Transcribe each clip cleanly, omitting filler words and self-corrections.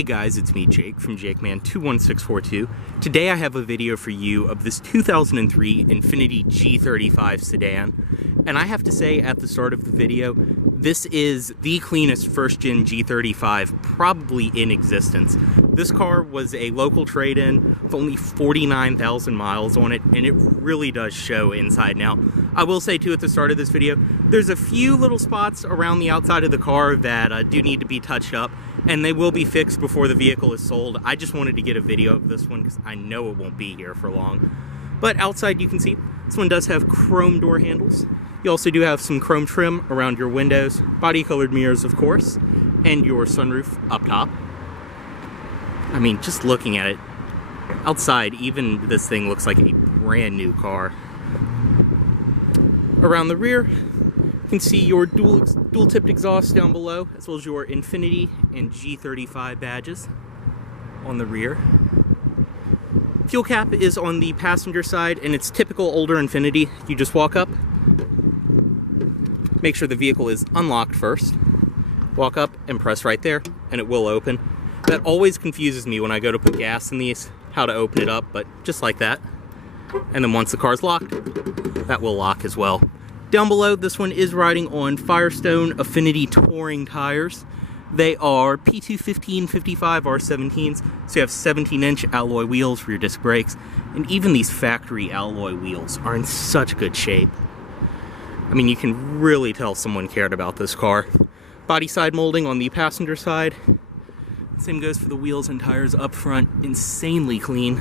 Hey guys, it's me Jake from JakeMan21642. Today I have a video for you of this 2003 Infinti G35 sedan. And I have to say at the start of the video, this is the cleanest first-gen G35 probably in existence. This car was a local trade-in with only 49,000 miles on it, and it really does show inside. Now, I will say too at the start of this video, there's a few little spots around the outside of the car that do need to be touched up, and they will be fixed before the vehicle is sold. I just wanted to get a video of this one because I know it won't be here for long. But outside you can see this one does have chrome door handles. You also do have some chrome trim around your windows, body colored mirrors of course, and your sunroof up top. I mean, just looking at it, outside even this thing looks like a brand new car. Around the rear, you can see your dual-tipped exhaust down below, as well as your Infinti and G35 badges on the rear. Fuel cap is on the passenger side, and it's typical older Infinti. You just walk up, make sure the vehicle is unlocked first, walk up and press right there, and it will open. That always confuses me when I go to put gas in these, how to open it up, but just like that. And then once the car's locked, that will lock as well. Down below, this one is riding on Firestone Affinity Touring tires. They are P215/55 R17s, so you have 17-inch alloy wheels for your disc brakes, and even these factory alloy wheels are in such good shape. I mean, you can really tell someone cared about this car. Body side molding on the passenger side. Same goes for the wheels and tires up front, insanely clean.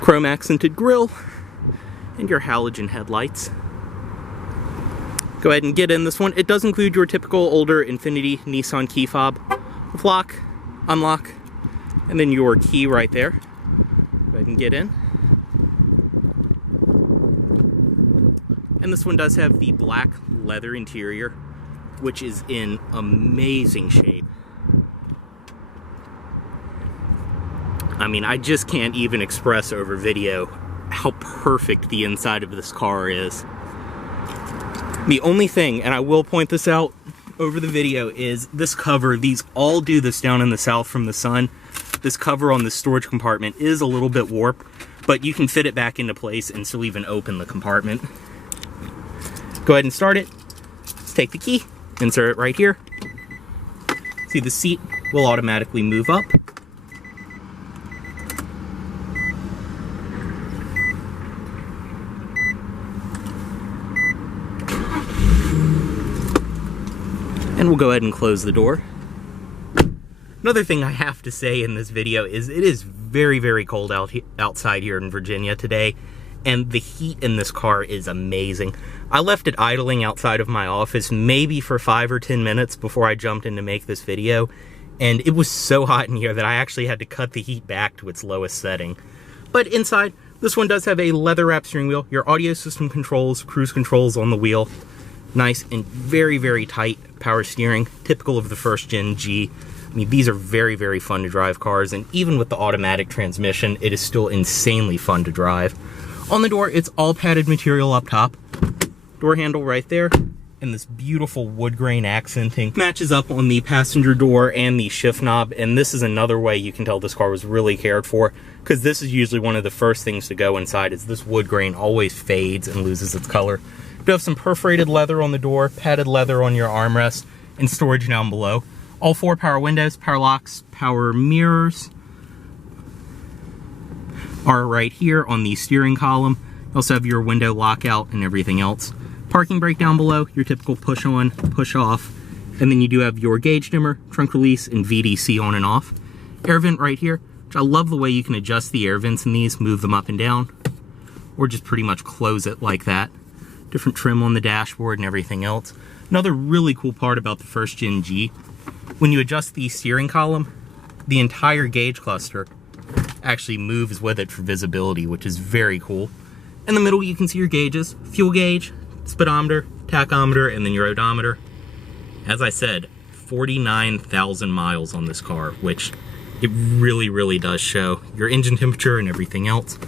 Chrome accented grille, and your halogen headlights. Go ahead and get in this one. It does include your typical older Infinti Nissan key fob with lock, unlock, and then your key right there. Go ahead and get in. And this one does have the black leather interior, which is in amazing shape. I mean, I just can't even express over video how perfect the inside of this car is. The only thing, and I will point this out over the video, is this cover. These all do this down in the south from the sun. This cover on the storage compartment is a little bit warped, but you can fit it back into place and still even open the compartment. Go ahead and start it. Let's take the key, insert it right here. See, the seat will automatically move up. And we'll go ahead and close the door. Another thing I have to say in this video is it is very, very cold outside here in Virginia today, and the heat in this car is amazing. I left it idling outside of my office maybe for 5 or 10 minutes before I jumped in to make this video, and it was so hot in here that I actually had to cut the heat back to its lowest setting. But inside, this one does have a leather-wrapped steering wheel, your audio system controls, cruise controls on the wheel. Nice and very, very tight power steering, typical of the first gen G. I mean, these are very, very fun to drive cars, and even with the automatic transmission, it is still insanely fun to drive. On the door, it's all padded material up top. Door handle right there, and this beautiful wood grain accenting matches up on the passenger door and the shift knob, and this is another way you can tell this car was really cared for, because this is usually one of the first things to go inside, is this wood grain always fades and loses its color. You have some perforated leather on the door, padded leather on your armrest, and storage down below. All 4 power windows, power locks, power mirrors are right here on the steering column. You also have your window lockout and everything else. Parking brake down below, your typical push on, push off, and then you do have your gauge dimmer, trunk release, and VDC on and off. Air vent right here, which I love the way you can adjust the air vents in these, move them up and down, or just pretty much close it like that. Different trim on the dashboard and everything else. Another really cool part about the first gen G, when you adjust the steering column, the entire gauge cluster actually moves with it for visibility, which is very cool. In the middle you can see your gauges, fuel gauge, speedometer, tachometer, and then your odometer. As I said, 49,000 miles on this car, which it really, really does show. Your engine temperature and everything else.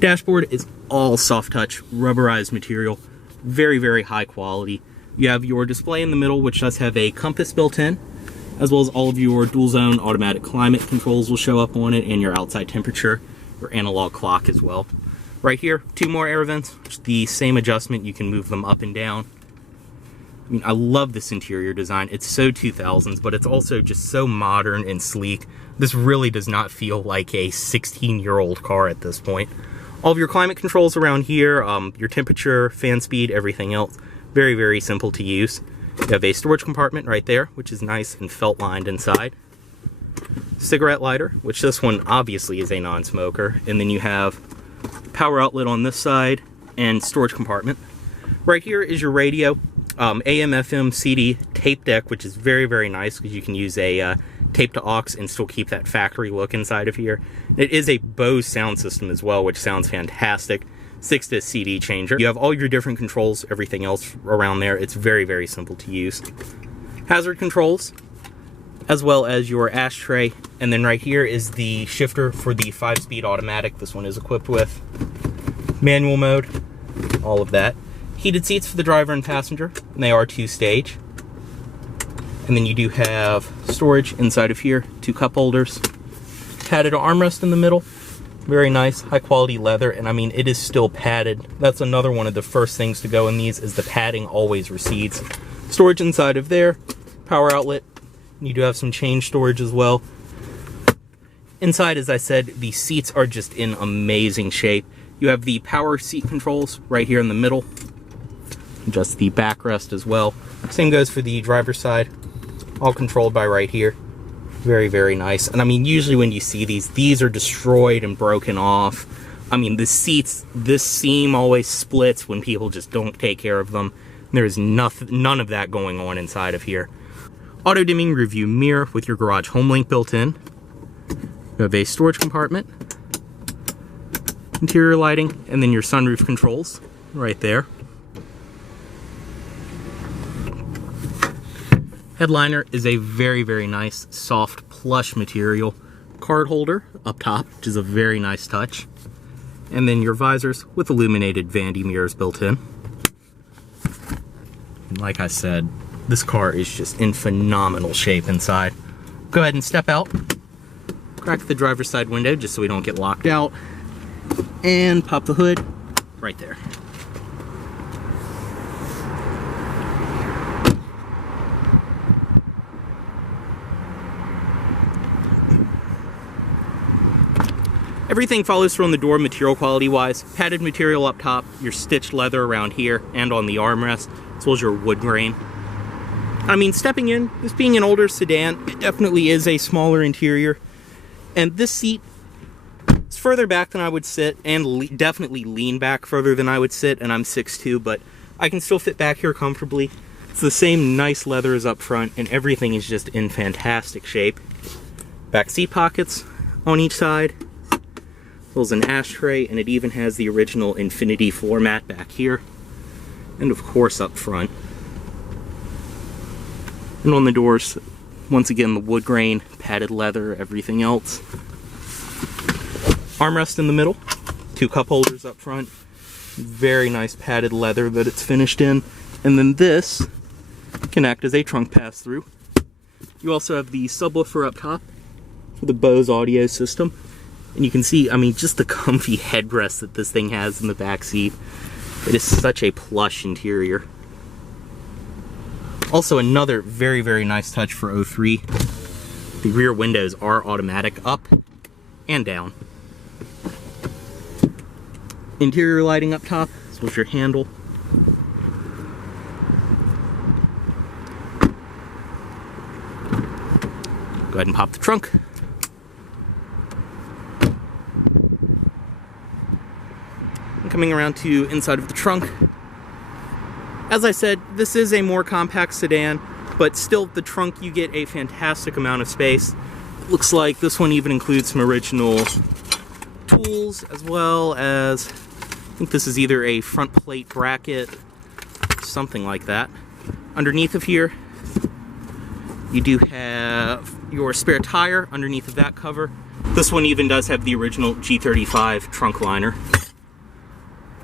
Dashboard is all soft touch, rubberized material. Very, very high quality. You have your display in the middle, which does have a compass built in, as well as all of your dual zone automatic climate controls will show up on it, and your outside temperature, your analog clock as well. Right here, 2 more air vents, the same adjustment, you can move them up and down. I mean, I love this interior design. It's so 2000s, but it's also just so modern and sleek. This really does not feel like a 16-year-old car at this point. All of your climate controls around here, your temperature, fan speed, everything else, very, very simple to use. You have a storage compartment right there, which is nice and felt lined inside. Cigarette lighter, which this one obviously is a non-smoker. And then you have power outlet on this side and storage compartment. Right here is your radio, AM, FM, CD, tape deck, which is very, very nice because you can use a tape to aux and still keep that factory look inside of here. It is a Bose sound system as well, which sounds fantastic. 6-disc CD changer. You have all your different controls, everything else around there. It's very, very simple to use. Hazard controls, as well as your ashtray. And then right here is the shifter for the 5-speed automatic. This one is equipped with manual mode, all of that. Heated seats for the driver and passenger, and they are 2-stage. And then you do have storage inside of here, 2 cup holders, padded armrest in the middle. Very nice, high quality leather, and I mean, it is still padded. That's another one of the first things to go in these, is the padding always recedes. Storage inside of there, power outlet. You do have some change storage as well. Inside, as I said, the seats are just in amazing shape. You have the power seat controls right here in the middle. Just the backrest as well. Same goes for the driver's side. All controlled by right here. Very, very nice. And I mean, usually when you see these are destroyed and broken off. I mean, the seats, this seam always splits when people just don't take care of them. There is none of that going on inside of here. Auto dimming review mirror with your garage home link built in. You have a storage compartment, interior lighting, and then your sunroof controls right there. Headliner is a very, very nice, soft, plush material. Card holder up top, which is a very nice touch. And then your visors with illuminated vanity mirrors built in. And like I said, this car is just in phenomenal shape inside. Go ahead and step out. Crack the driver's side window just so we don't get locked out. And pop the hood right there. Everything follows through on the door material quality wise. Padded material up top, your stitched leather around here and on the armrest, as well as your wood grain. I mean, stepping in, this being an older sedan, it definitely is a smaller interior. And this seat is further back than I would sit, and definitely lean back further than I would sit, and I'm 6'2", but I can still fit back here comfortably. It's the same nice leather as up front, and everything is just in fantastic shape. Back seat pockets on each side. There's an ashtray, and it even has the original Infinti floor mat back here. And of course up front. And on the doors, once again, the wood grain, padded leather, everything else. Armrest in the middle, 2 cup holders up front. Very nice padded leather that it's finished in. And then this can act as a trunk pass-through. You also have the subwoofer up top for the Bose audio system. And you can see, I mean, just the comfy headrest that this thing has in the back seat. It is such a plush interior. Also, another very, very nice touch for 03. The rear windows are automatic up and down. Interior lighting up top, as well as your handle. Go ahead and pop the trunk. Coming around to inside of the trunk. As I said, this is a more compact sedan, but still the trunk, you get a fantastic amount of space. It looks like this one even includes some original tools, as well as, I think this is either a front plate bracket, something like that. Underneath of here, you do have your spare tire underneath of that cover. This one even does have the original G35 trunk liner.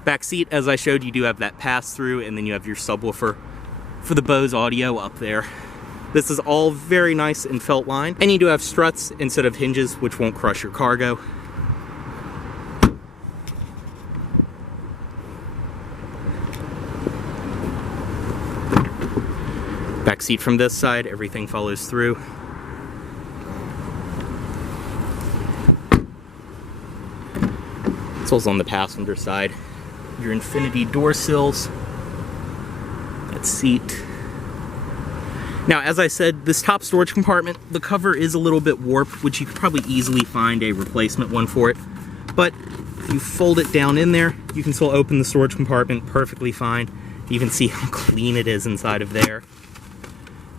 Back seat, as I showed, you do have that pass-through, and then you have your subwoofer. for the Bose audio up there. This is all very nice and felt lined, and you do have struts instead of hinges, which won't crush your cargo. Back seat from this side, everything follows through. As well as on the passenger side, your Infinti door sills, that seat. Now, as I said, this top storage compartment, the cover is a little bit warped, which you could probably easily find a replacement one for it. But if you fold it down in there, you can still open the storage compartment perfectly fine. You can see how clean it is inside of there.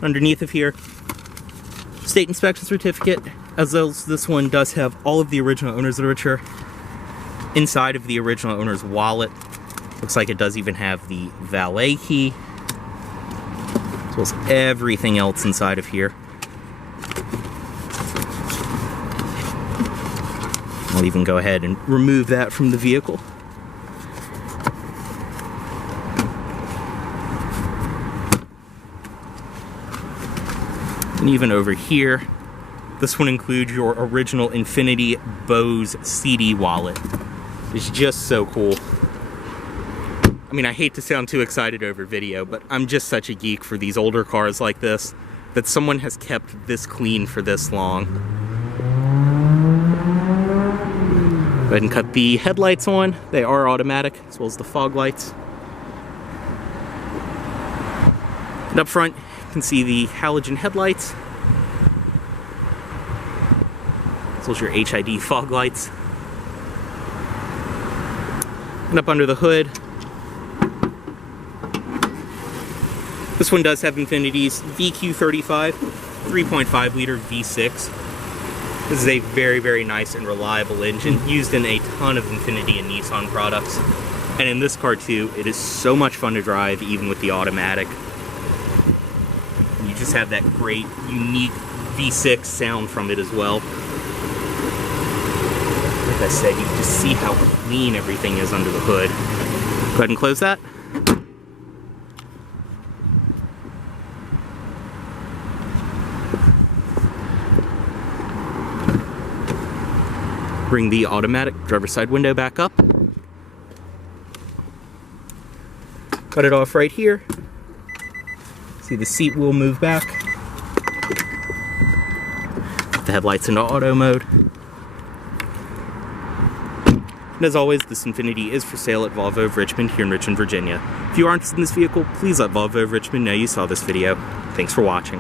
Underneath of here, state inspection certificate, as well as this one does have all of the original owner's literature inside of the original owner's wallet. Looks like it does even have the valet key, as well as everything else inside of here. I'll even go ahead and remove that from the vehicle. And even over here, this one includes your original Infinti Bose CD wallet. It's just so cool. I mean, I hate to sound too excited over video, but I'm just such a geek for these older cars like this, that someone has kept this clean for this long. Go ahead and cut the headlights on. They are automatic, as well as the fog lights. And up front, you can see the halogen headlights, as well as your HID fog lights. And up under the hood, this one does have Infiniti's G35 3.5 liter V6. This is a very, very nice and reliable engine, used in a ton of Infinti and Nissan products. And in this car too, it is so much fun to drive, even with the automatic. You just have that great, unique V6 sound from it as well. Like I said, you can just see how clean everything is under the hood. Go ahead and close that. Bring the automatic driver's side window back up. Cut it off right here. See, the seat will move back. Put the headlights into auto mode. And as always, this Infiniti is for sale at Volvo of Richmond here in Richmond, Virginia. If you are interested in this vehicle, please let Volvo of Richmond know you saw this video. Thanks for watching.